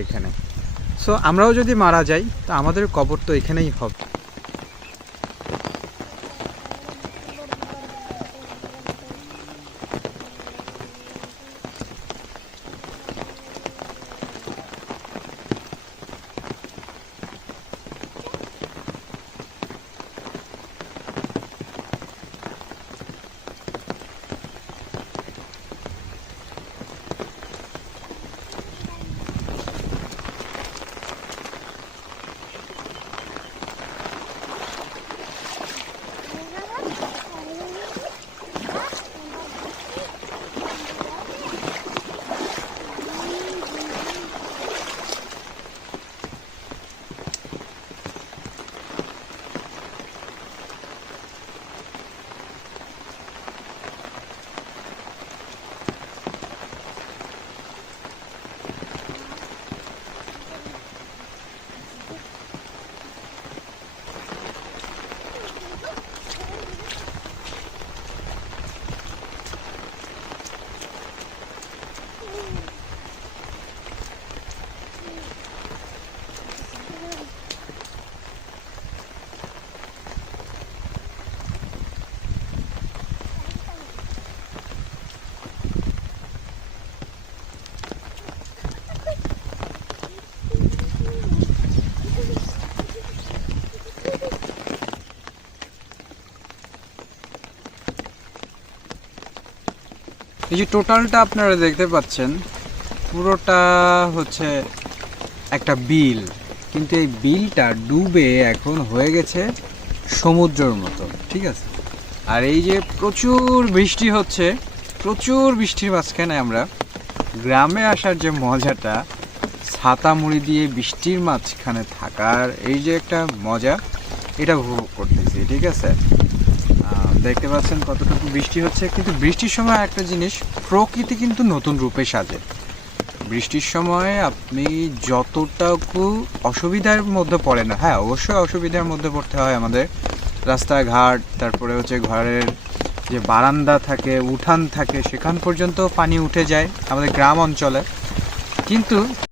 এখানে। সো আমরাও যদি মারা যাই তা আমাদের কবর তো এখানেই হবে। এই যে টোটালটা আপনারা দেখতে পাচ্ছেন পুরোটা হচ্ছে একটা বিল, কিন্তু এই বিলটা ডুবে এখন হয়ে গেছে সমুদ্রের মতো, ঠিক আছে। আর এই যে প্রচুর বৃষ্টি হচ্ছে, প্রচুর বৃষ্টির মাঝখানে আমরা গ্রামে আসার যে মজাটা, ছাতা মুড়ি দিয়ে বৃষ্টির মাঝখানে থাকার এই যে একটা মজা, এটা উপভোগ করতেছি, ঠিক আছে। দেখতে পাচ্ছেন কতটুকু বৃষ্টি হচ্ছে, কিন্তু বৃষ্টির সময় একটা জিনিস, প্রকৃতি কিন্তু নতুন রূপে সাজে। বৃষ্টির সময় আপনি যতটুকু অসুবিধার মধ্যে পড়ে না, হ্যাঁ অবশ্যই অসুবিধার মধ্যে পড়তে হয় আমাদের, রাস্তাঘাট, তারপরে হচ্ছে ঘরের যে বারান্দা থাকে, উঠান থাকে, সেখান পর্যন্ত পানি উঠে যায় আমাদের গ্রাম অঞ্চলে, কিন্তু